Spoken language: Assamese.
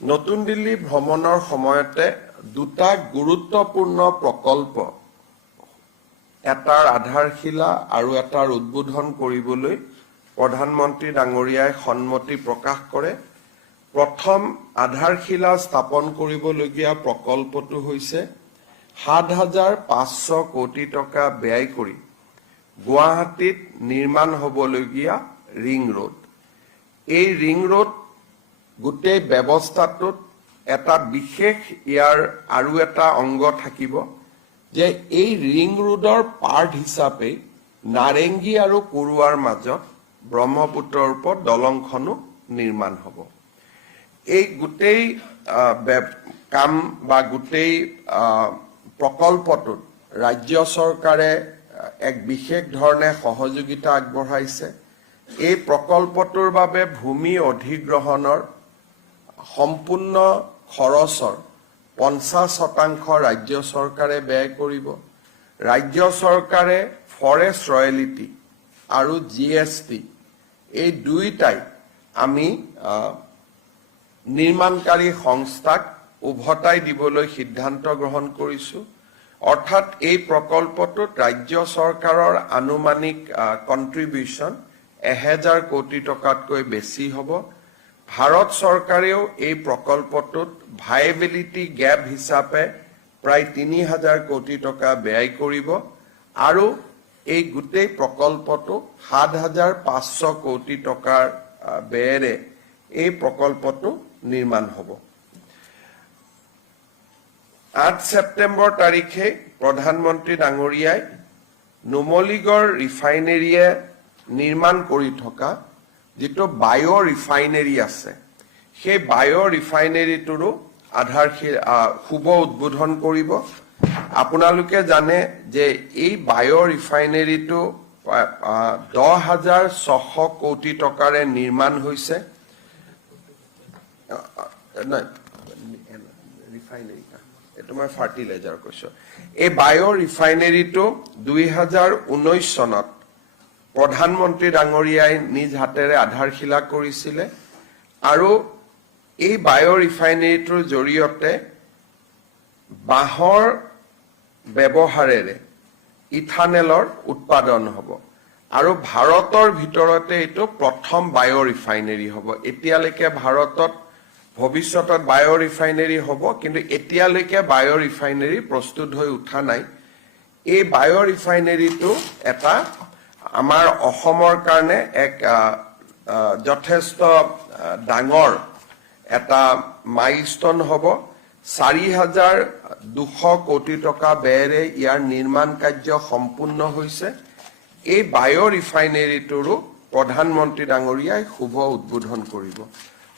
নতুন দিল্লী ভ্ৰমণৰ সময়তে দুটা গুৰুত্বপূৰ্ণ প্ৰকল্প এটাৰ আধাৰশিলা আৰু এটাৰ উদ্বোধন কৰিবলৈ প্ৰধানমন্ত্ৰী ডাঙৰীয়াই সন্মতি প্ৰকাশ কৰে। প্ৰথম আধাৰশিলা স্থাপন কৰিবলগীয়া প্ৰকল্পটো হৈছে ৭,৫০০ কোটি টকা ব্যয় কৰি গুৱাহাটীত নিৰ্মাণ হ'বলগীয়া ৰিং ৰোড। এই ৰিং ৰোড গোটেই ব্যৱস্থাটোত এটা বিশেষ ইয়াৰ আৰু এটা অংগ থাকিব যে এই ৰিং ৰোডৰ পাৰ্ট হিচাপে নাৰেংগী আৰু কুৰুৱাৰ মাজত ব্ৰহ্মপুত্ৰৰ ওপৰত দলংখনো নিৰ্মাণ হ'ব। এই গোটেই কাম বা গোটেই প্ৰকল্পটোত ৰাজ্য চৰকাৰে এক বিশেষ ধৰণে সহযোগিতা আগবঢ়াইছে। এই প্ৰকল্পটোৰ বাবে ভূমি অধিগ্ৰহণৰ সম্পূৰ্ণ খৰচৰ ৫০% ৰাজ্য চৰকাৰে ব্যয় কৰিব। ৰাজ্য চৰকাৰে ফৰেষ্ট ৰয়েলিটি আৰু GST এই দুইটাই আমি নিৰ্মাণকাৰী সংস্থাক উভতাই দিবলৈ সিদ্ধান্ত গ্ৰহণ কৰিছো। অৰ্থাৎ এই প্ৰকল্পটোত ৰাজ্য চৰকাৰৰ আনুমানিক কন্ট্ৰিবিউশ্যন ১,০০০ কোটি টকাতকৈ বেছি হ'ব। ভাৰত চৰকাৰেও এই প্ৰকল্পটোত ভাইবিলিটি গেপ হিচাপে প্ৰায় ৩,০০০ কোটি টকা ব্যয় কৰিব আৰু এই গোটেই প্ৰকল্পটো ৭,৫০০ কোটি টকাৰ ব্যয়েৰে এই প্ৰকল্পটো নিৰ্মাণ হ'ব। ৮ ছেপ্টেম্বৰ তাৰিখে প্ৰধানমন্ত্ৰী ডাঙৰীয়াই নুমলীগড় ৰিফাইনেৰীয়ে নিৰ্মাণ কৰি থকা যিটো বায়' ৰিফাইনেৰী আছে সেই বায়' ৰিফাইনেৰীটোৰো শুভ উদ্বোধন কৰিব। আপোনালোকে জানে যে এই বায়' ৰিফাইনেৰীটো ১০,৬০০ কোটি টকাৰে নিৰ্মাণ হৈছে। এইটো মই ফাৰ্টিলাইজাৰ কৈছো। এই বায়' ৰিফাইনেৰীটো ২০১৯ চনত প্ৰধানমন্ত্ৰী ডাঙৰীয়াই নিজ হাতেৰে আধাৰশিলা কৰিছিলে আৰু এই বায়' ৰিফাইনেৰীটোৰ জৰিয়তে বাঁহৰ ব্যৱহাৰেৰে ইথানেলৰ উৎপাদন হ'ব আৰু ভাৰতৰ ভিতৰতে এইটো প্ৰথম বায়' ৰিফাইনেৰী হ'ব। এতিয়ালৈকে ভাৰতত ভৱিষ্যতত বায়' ৰিফাইনেৰী হ'ব, কিন্তু এতিয়ালৈকে বায়' ৰিফাইনেৰী প্ৰস্তুত হৈ উঠা নাই। এই বায়' ৰিফাইনেৰীটো এটা আমাৰ অসমৰ কাৰণে এক যথেষ্ট ডাঙৰ এটা মাইলষ্টন হ'ব। ৪,২০০ কোটি টকা ব্যয়েৰে ইয়াৰ নিৰ্মাণ কাৰ্য সম্পূৰ্ণ হৈছে। এই বায়' ৰিফাইনেৰীটোৰো প্ৰধানমন্ত্ৰী ডাঙৰীয়াই শুভ উদ্বোধন কৰিব।